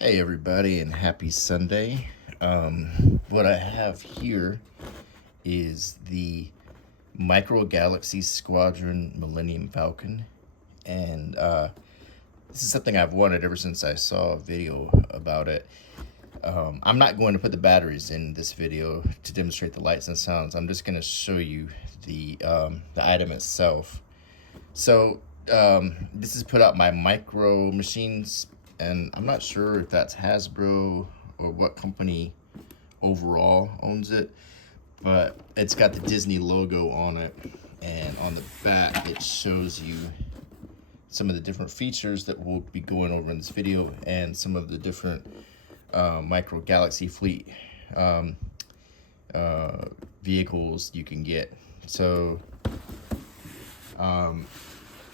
Hey everybody, and happy Sunday. What I have here is the Micro Galaxy Squadron Millennium Falcon, and this is something I've wanted ever since I saw a video about it. I'm not going to put the batteries in this video to demonstrate the lights and sounds. I'm just going to show you the item itself. So this is put out by Micro Machines, and I'm not sure if that's Hasbro or what company overall owns it, but it's got the Disney logo on it, and on the back it shows you some of the different features that we'll be going over in this video and some of the different Micro Galaxy fleet vehicles you can get. So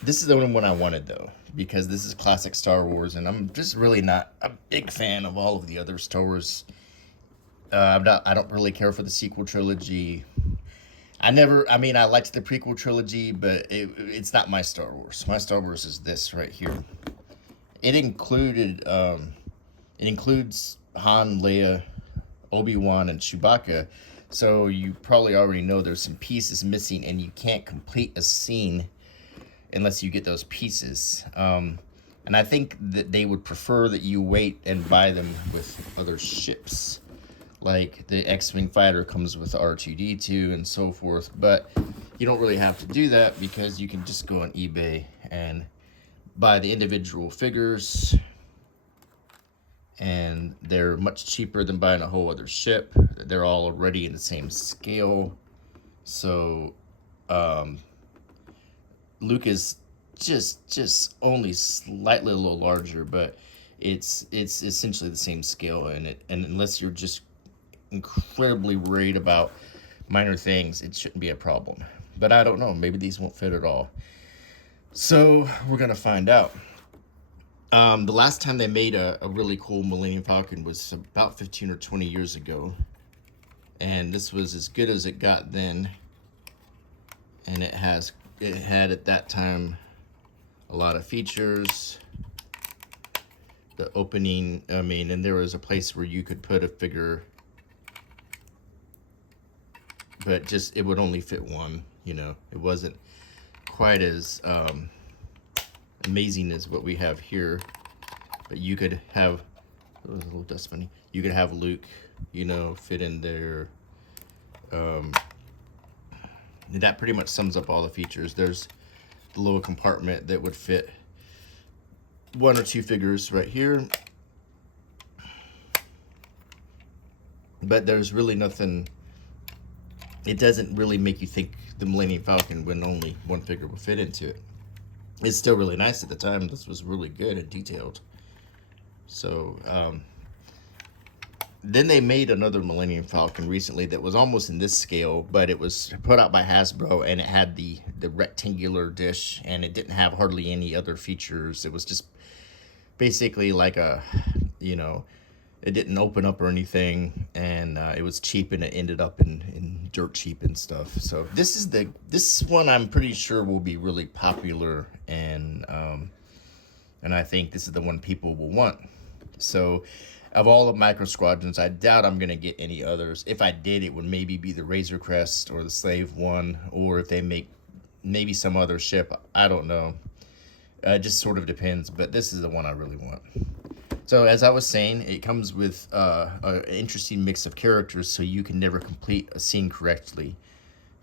this is the only one I wanted though, because this is classic Star Wars, and I'm just really not a big fan of all of the other Star Wars. I don't really care for the sequel trilogy. I liked the prequel trilogy, but it's not my Star Wars. My Star Wars is this right here. It includes Han, Leia, Obi-Wan, and Chewbacca. So you probably already know there's some pieces missing, and you can't complete a scene unless you get those pieces. And I think that they would prefer that you wait and buy them with other ships. Like the X-Wing fighter comes with R2-D2 and so forth. But you don't really have to do that, because you can just go on eBay and buy the individual figures. And they're much cheaper than buying a whole other ship. They're all already in the same scale. So Luke is just only slightly a little larger, but it's essentially the same scale in it. And unless you're just incredibly worried about minor things, it shouldn't be a problem. But I don't know, maybe these won't fit at all. So we're gonna find out. The last time they made a really cool Millennium Falcon was about 15 or 20 years ago, and this was as good as it got then. And it had at that time a lot of features. The opening, and there was a place where you could put a figure, but it would only fit one, It wasn't quite as amazing as what we have here. But you could have, a little dust bunny, you could have Luke, fit in there. That pretty much sums up all the features. There's the little compartment that would fit one or two figures right here. But there's really nothing, it doesn't really make you think the Millennium Falcon when only one figure will fit into it. It's still really nice at the time. This was really good and detailed. So, then they made another Millennium Falcon recently that was almost in this scale, but it was put out by Hasbro, and it had the rectangular dish, and it didn't have hardly any other features. It was just basically like it didn't open up or anything, and it was cheap, and it ended up in dirt cheap and stuff. So this one I'm pretty sure will be really popular, and I think this is the one people will want. So of all of Micro Squadrons, I doubt I'm going to get any others. If I did, it would maybe be the Razor Crest or the Slave One, or if they make maybe some other ship. I don't know. It just sort of depends, but this is the one I really want. So as I was saying, it comes with an interesting mix of characters, so you can never complete a scene correctly,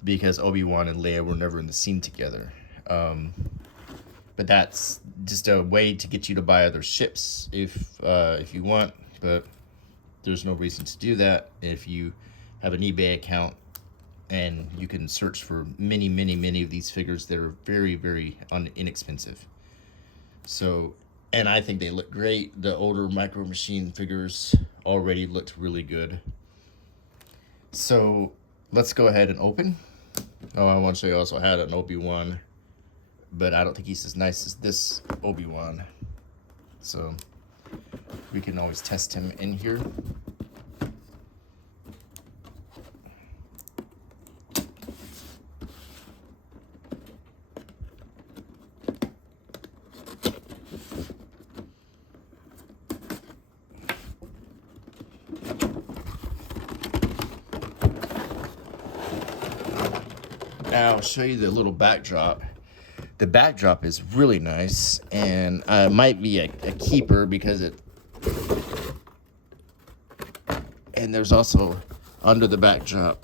because Obi-Wan and Leia were never in the scene together. But that's just a way to get you to buy other ships if you want. But there's no reason to do that if you have an eBay account, and you can search for many of these figures that are very, very inexpensive. So, and I think they look great. The older Micro Machine figures already looked really good. So let's go ahead and open. Oh, I want to show you, also had an Obi-Wan, but I don't think he's as nice as this Obi-Wan. So we can always test him in here. Now I'll show you the little backdrop. The backdrop is really nice, and might be a keeper because it. And there's also under the backdrop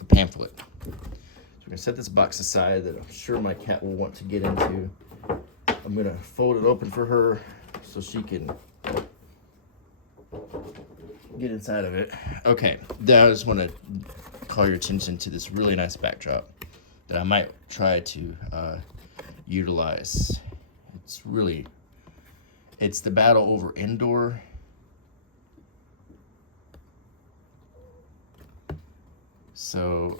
a pamphlet. So we're gonna set this box aside that I'm sure my cat will want to get into. I'm gonna fold it open for her so she can get inside of it. Okay, now I just want to call your attention to this really nice backdrop that I might try to utilize. It's the battle over Endor. So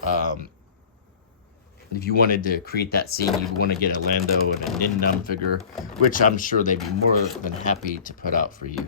if you wanted to create that scene, you'd want to get a Lando and a Nindum figure, which I'm sure they'd be more than happy to put out for you.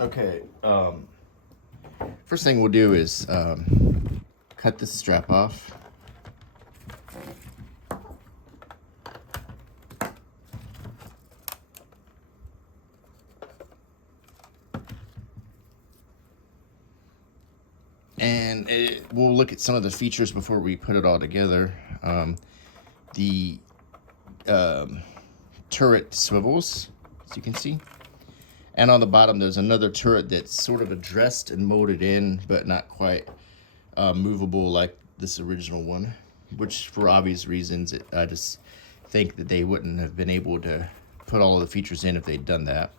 Okay, first thing we'll do is cut this strap off. And we'll look at some of the features before we put it all together. The turret swivels, as you can see. And on the bottom, there's another turret that's sort of addressed and molded in, but not quite movable like this original one, which for obvious reasons, I just think that they wouldn't have been able to put all of the features in if they'd done that.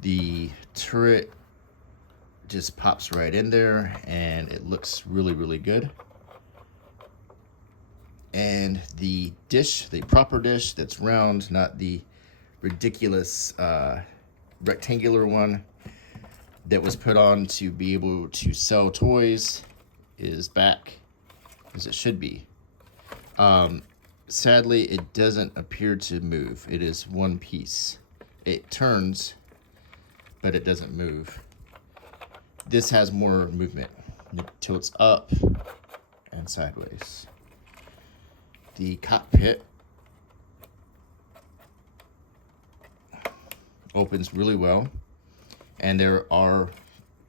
The turret just pops right in there, and it looks really, really good. And the dish, the proper dish that's round, not the ridiculous rectangular one that was put on to be able to sell toys, is back as it should be. Sadly, it doesn't appear to move. It is one piece. It turns, but it doesn't move. This has more movement. It tilts up and sideways. The cockpit opens really well, and there are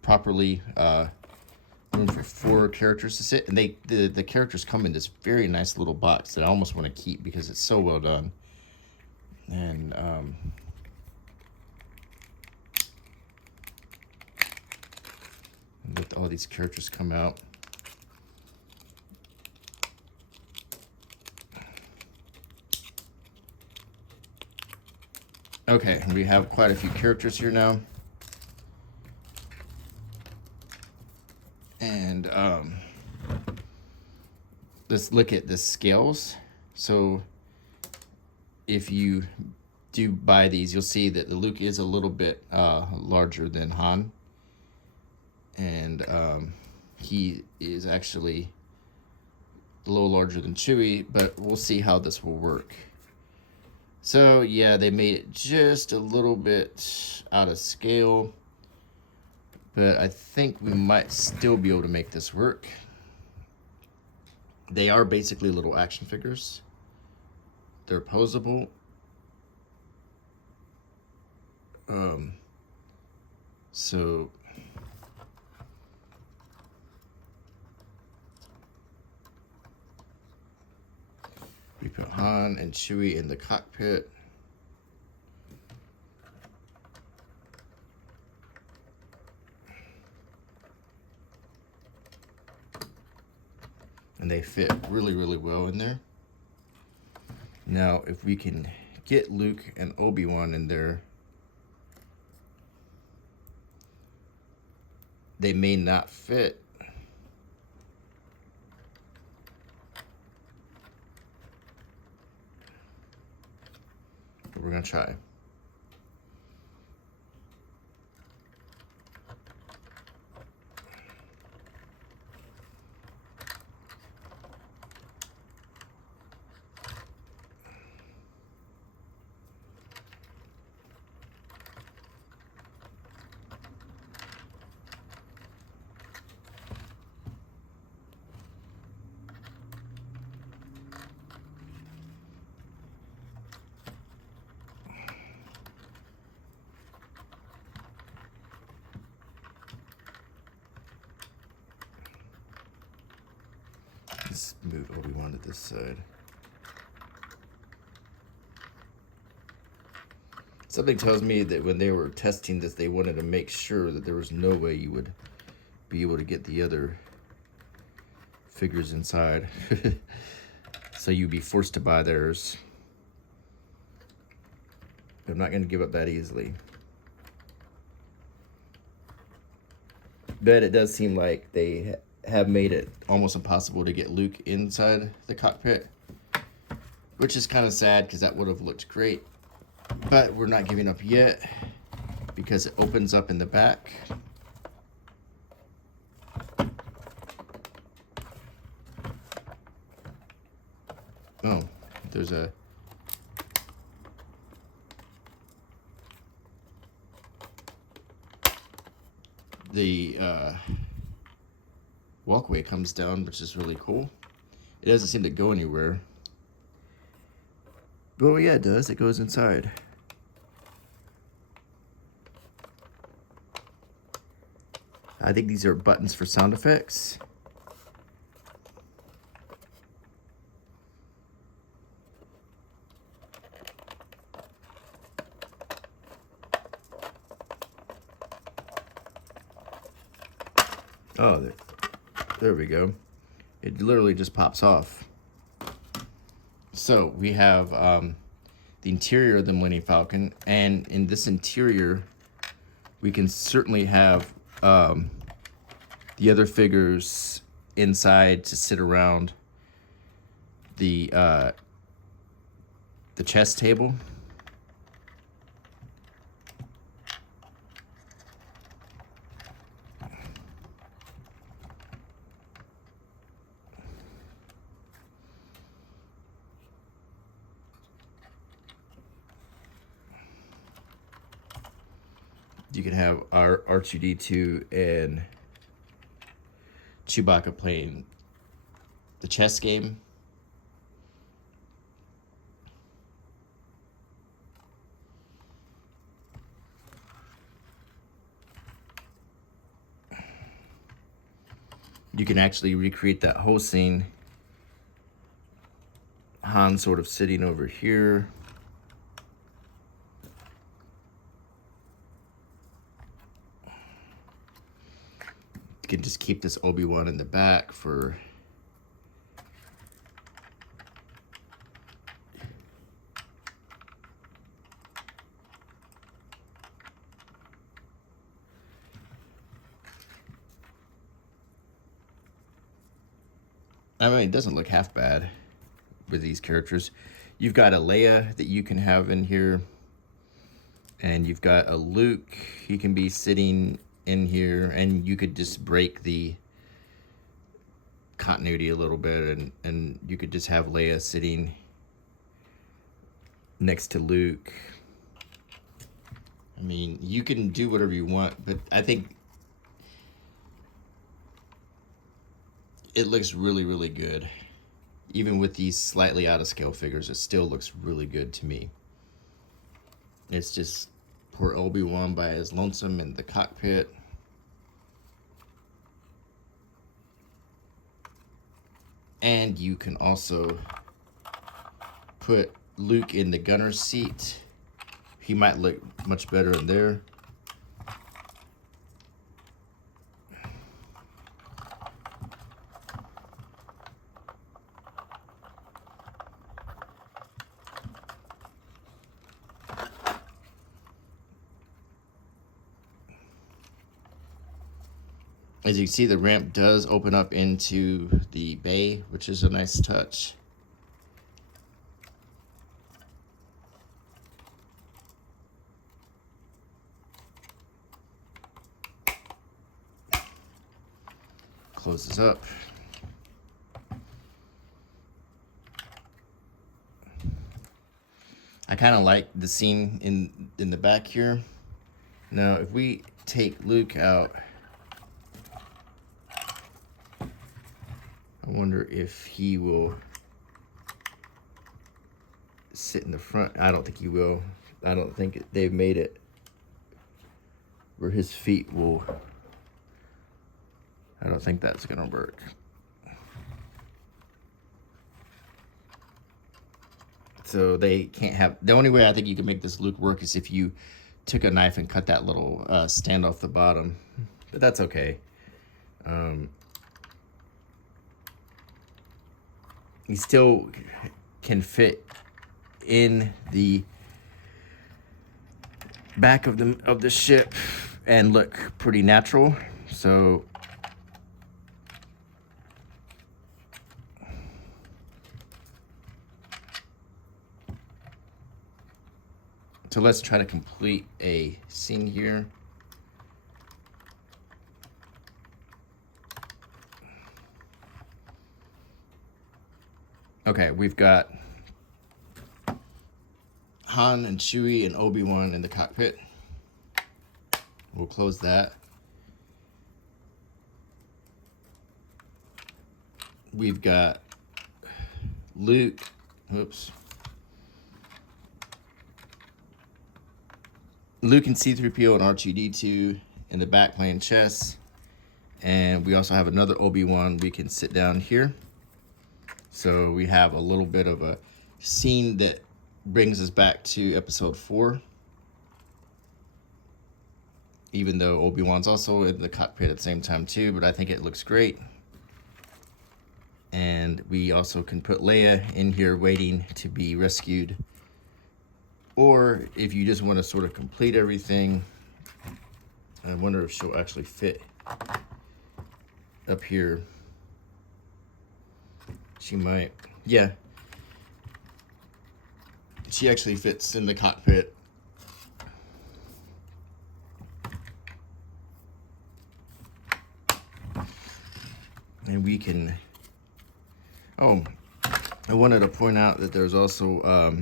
properly room for 4 characters to sit, and the characters come in this very nice little box that I almost want to keep because it's so well done. And let all these characters come out. Okay, we have quite a few characters here now. And let's look at the scales. So if you do buy these, you'll see that the Luke is a little bit larger than Han. And he is actually a little larger than Chewie, but we'll see how this will work. So yeah, they made it just a little bit out of scale, but I think we might still be able to make this work. They are basically little action figures. They're posable. So we put Han and Chewie in the cockpit. And they fit really, really well in there. Now, if we can get Luke and Obi-Wan in there, they may not fit. gonna try. Let's move Obi-Wan to this side. Something tells me that when they were testing this, they wanted to make sure that there was no way you would be able to get the other figures inside. So you'd be forced to buy theirs. But I'm not going to give up that easily. But it does seem like they have made it almost impossible to get Luke inside the cockpit, which is kind of sad because that would have looked great. But we're not giving up yet because it opens up in the back. Oh, there's the walkway comes down, which is really cool. It doesn't seem to go anywhere. But yeah, it does. It goes inside. I think these are buttons for sound effects. Oh, there we go. It literally just pops off. So we have the interior of the Millennium Falcon, and in this interior, we can certainly have the other figures inside to sit around the chess table. You can have our R2-D2 and Chewbacca playing the chess game. You can actually recreate that whole scene. Han sort of sitting over here. You can just keep this Obi-Wan in the back for I mean, it doesn't look half bad with these characters. You've got a Leia that you can have in here, and you've got a Luke. He can be sitting in here, and you could just break the continuity a little bit, and you could just have Leia sitting next to Luke. I mean, you can do whatever you want, but I think it looks really, really good. Even with these slightly out of scale figures, it still looks really good to me. It's just poor Obi-Wan by his lonesome in the cockpit. And you can also put Luke in the gunner's seat. He might look much better in there. As you can see, the ramp does open up into the bay, which is a nice touch. closes up. I kind of like the scene in the back here. Now, if we take Luke out, I wonder if he will sit in the front. I don't think he will. I don't think they've made it where his feet will. I don't think that's gonna work. So they can't have, the only way I think you can make this Luke work is if you took a knife and cut that little stand off the bottom, but that's okay. He still can fit in the back of the ship and look pretty natural. So let's try to complete a scene here. Okay, we've got Han and Chewie and Obi-Wan in the cockpit. We'll close that. We've got Luke, oops. Luke and C-3PO and R2-D2 in the back playing chess. And we also have another Obi-Wan. We can sit down here. So we have a little bit of a scene that brings us back to episode 4. Even though Obi-Wan's also in the cockpit at the same time too, but I think it looks great. And we also can put Leia in here waiting to be rescued. Or if you just want to sort of complete everything, I wonder if she'll actually fit up here. She might. Yeah. She actually fits in the cockpit. And we can... Oh, I wanted to point out that there's also...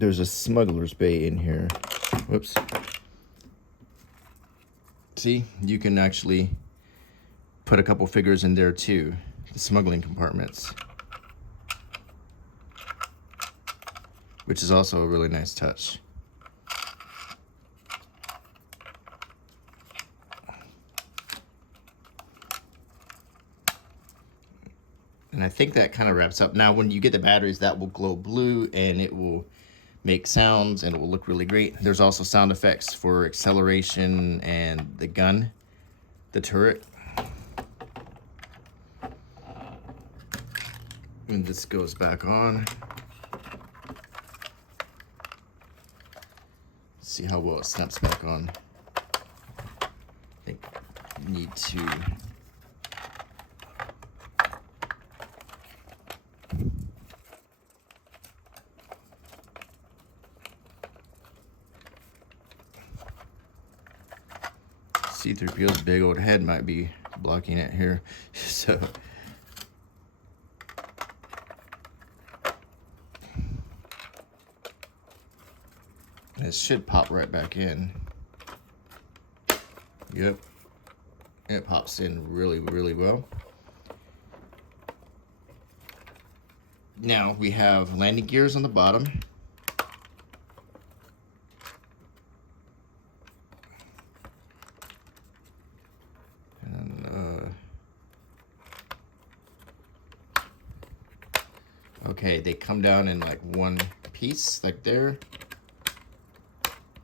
there's a smuggler's bay in here. Whoops. See, you can actually put a couple figures in there too, the smuggling compartments, which is also a really nice touch. And I think that kind of wraps up. Now, when you get the batteries, that will glow blue and it will make sounds and it will look really great. There's also sound effects for acceleration and the gun, the turret. And this goes back on. Let's see how well it snaps back on. I think you need to... C-3PO's big old head might be blocking it here, so... It should pop right back in. Yep. It pops in really, really well. Now we have landing gears on the bottom. Okay, they come down in like one piece, like there,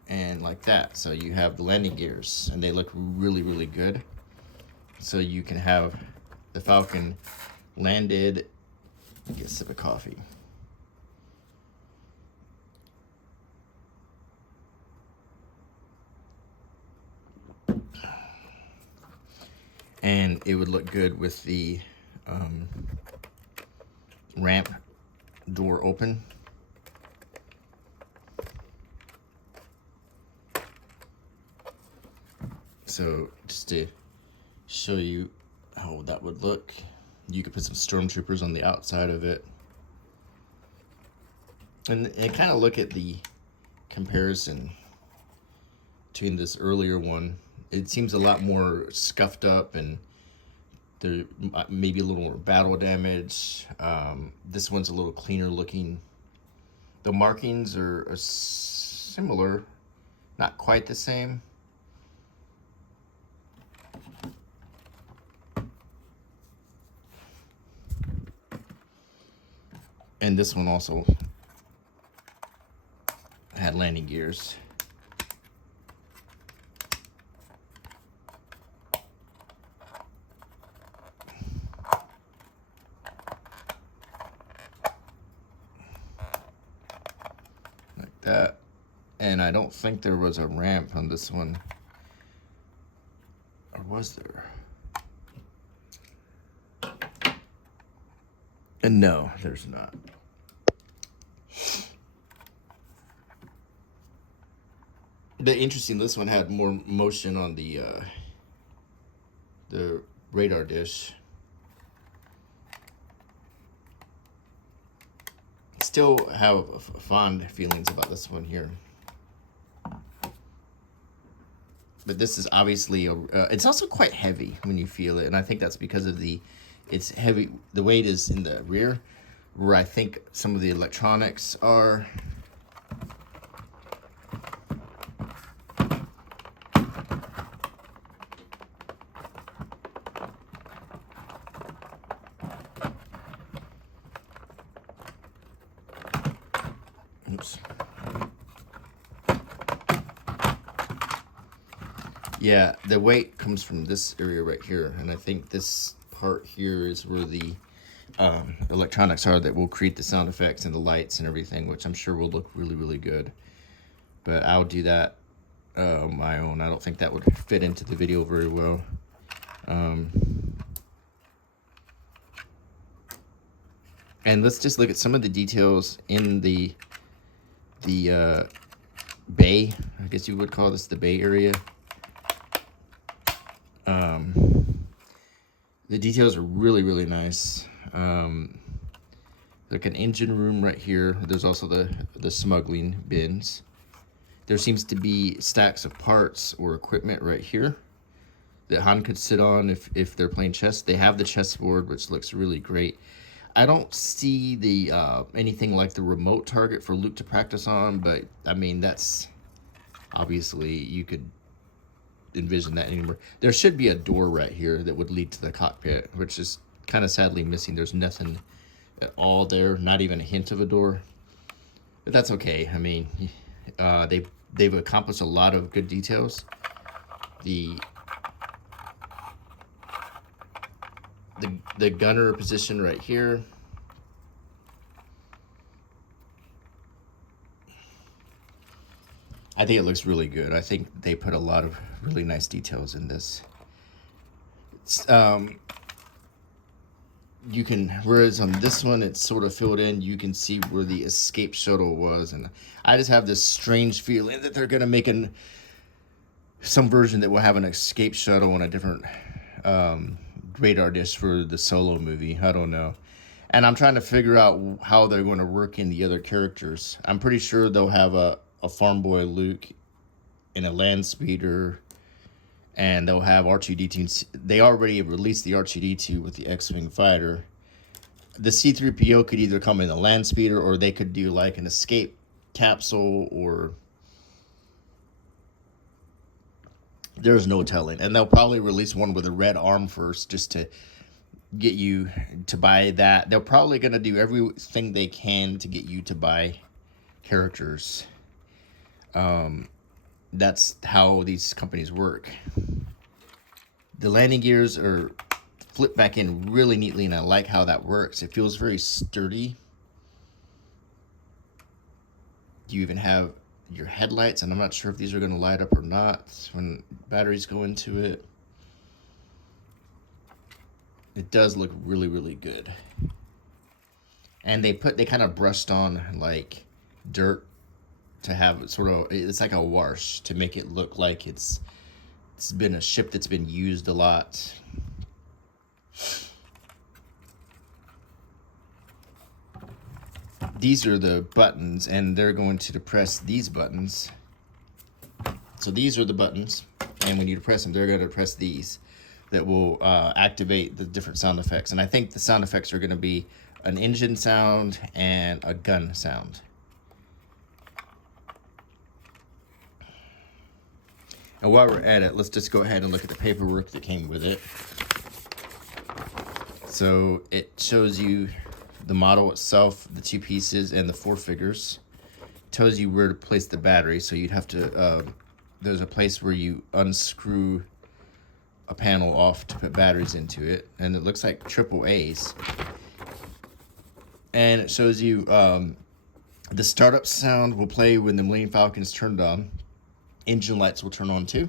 and like that. So you have the landing gears, and they look really, really good. So you can have the Falcon landed. Get a sip of coffee. And it would look good with the ramp door open. So just to show you how that would look, you could put some stormtroopers on the outside of it. And kind of look at the comparison between this earlier one. It seems a lot more scuffed up, and there maybe a little more battle damage. This one's a little cleaner looking. The markings are similar, not quite the same. And this one also had landing gears. Like that. And I don't think there was a ramp on this one. Or was there? And no, there's not. But interesting, this one had more motion on the radar dish. Still have fond feelings about this one here. But this is obviously it's also quite heavy when you feel it, and I think that's because of it's heavy. The weight is in the rear, where I think some of the electronics are. Oops. Yeah, the weight comes from this area right here, and I think this part here is where the electronics are that will create the sound effects and the lights and everything, which I'm sure will look really, really good. But I'll do that on my own. I don't think that would fit into the video very well. And let's just look at some of the details in the bay. I guess you would call this the bay area. The details are really, really nice. Like an engine room right here. There's also the smuggling bins. There seems to be stacks of parts or equipment right here that Han could sit on if they're playing chess. They have the chessboard, which looks really great. I don't see the anything like the remote target for Luke to practice on, but I mean, that's obviously you could envision that anymore. There should be a door right here that would lead to the cockpit, which is kind of sadly missing. There's nothing at all there, not even a hint of a door. But that's okay. I mean, they've accomplished a lot of good details. The gunner position right here. I think it looks really good. I think they put a lot of really nice details in this. It's, you can, whereas on this one it's sort of filled in, you can see where the escape shuttle was, and I just have this strange feeling that they're gonna make some version that will have an escape shuttle on a different radar dish for the Solo movie. I don't know. And I'm trying to figure out how they're going to work in the other characters. I'm pretty sure they'll have a farm boy Luke in a land speeder, and they'll have R2-D2. They already released the R2-D2 with the X-Wing fighter. The C-3PO could either come in a land speeder, or they could do like an escape capsule, or there's no telling. And they'll probably release one with a red arm first, just to get you to buy that. They're probably going to do everything they can to get you to buy characters. That's how these companies work. The landing gears are flipped back in really neatly, and I like how that works. It feels very sturdy. You even have your headlights, and I'm not sure if these are going to light up or not when batteries go into it. It does look really, really good. and they kind of brushed on like dirt to have sort of, it's like a wash to make it look like it's been a ship that's been used a lot. These are the buttons, and they're going to depress these buttons. So these are the buttons, and when you depress them, they're going to depress these that will activate the different sound effects. And I think the sound effects are going to be an engine sound and a gun sound. And while we're at it, let's just go ahead and look at the paperwork that came with it. So it shows you the model itself, the 2 pieces, and the 4 figures. It tells you where to place the battery, so you'd have to, there's a place where you unscrew a panel off to put batteries into it, and it looks like triple A's. And it shows you the startup sound will play when the Millennium Falcon is turned on. Engine lights will turn on too.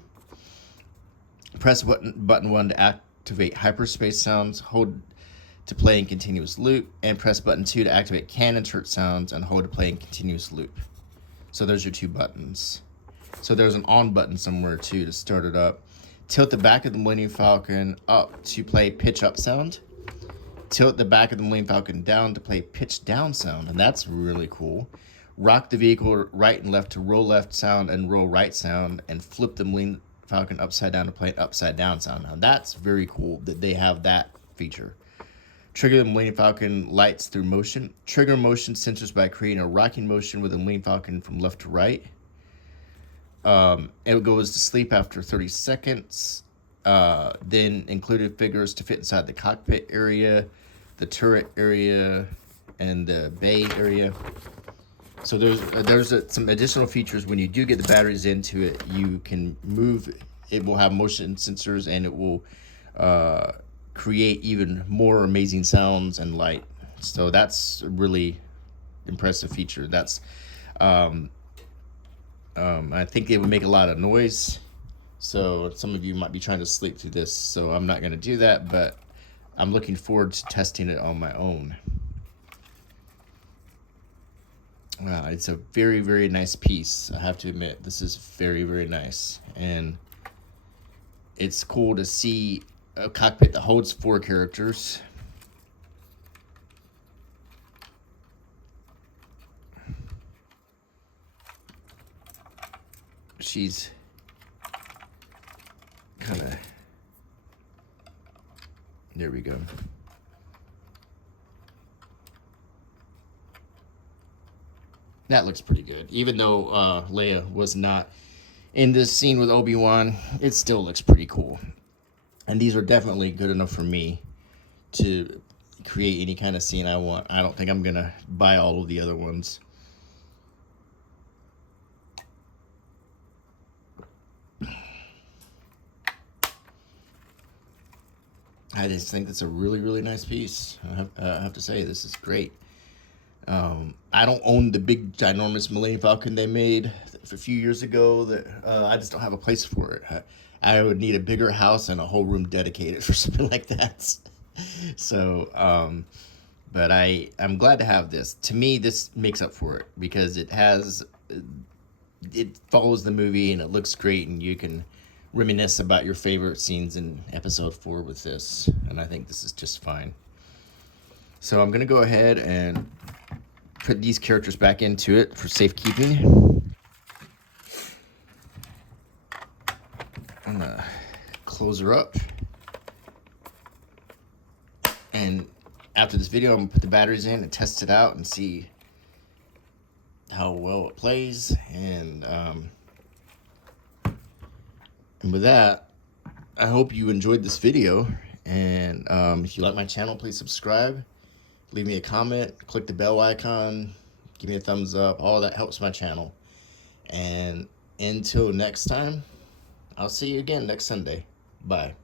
Press button 1 to activate hyperspace sounds. Hold to play in continuous loop, and press button 2 to activate can insert sounds, and hold to play in continuous loop. So there's your 2 buttons. So there's an on button somewhere too to start it up. Tilt the back of the Millennium Falcon up to play pitch up sound. Tilt the back of the Millennium Falcon down to play pitch down sound, and that's really cool. Rock the vehicle right and left to roll left sound and roll right sound, and flip the Millennium Falcon upside down to play an upside down sound. Now that's very cool that they have that feature. Trigger the Millennium Falcon lights through motion. Trigger motion sensors by creating a rocking motion with the Millennium Falcon from left to right. It goes to sleep after 30 seconds. Then included figures to fit inside the cockpit area, the turret area, and the bay area. So there's some additional features. When you do get the batteries into it, you can move. It will have motion sensors, and it will create even more amazing sounds and light. So that's a really impressive feature. That's I think it would make a lot of noise. So some of you might be trying to sleep through this. So I'm not going to do that, but I'm looking forward to testing it on my own. It's a very, very nice piece. I have to admit, this is very, very nice. And it's cool to see a cockpit that holds 4 characters. She's kind of, there we go. That looks pretty good. Even though Leia was not in this scene with Obi-Wan, it still looks pretty cool. And these are definitely good enough for me to create any kind of scene I want. I don't think I'm going to buy all of the other ones. I just think that's a really, really nice piece. I have to say, this is great. I don't own the big, ginormous Millennium Falcon they made a few years ago. That I just don't have a place for it. I would need a bigger house and a whole room dedicated for something like that. So, but I'm glad to have this. To me, this makes up for it because it follows the movie and it looks great, and you can reminisce about your favorite scenes in episode 4 with this, and I think this is just fine. So I'm gonna go ahead and put these characters back into it for safekeeping. I'm gonna close her up, and after this video I'm gonna put the batteries in and test it out and see how well it plays. And with that, I hope you enjoyed this video, and if you like my channel, please subscribe, leave me a comment, click the bell icon, give me a thumbs up. All that helps my channel. And until next time, I'll see you again next Sunday. Bye.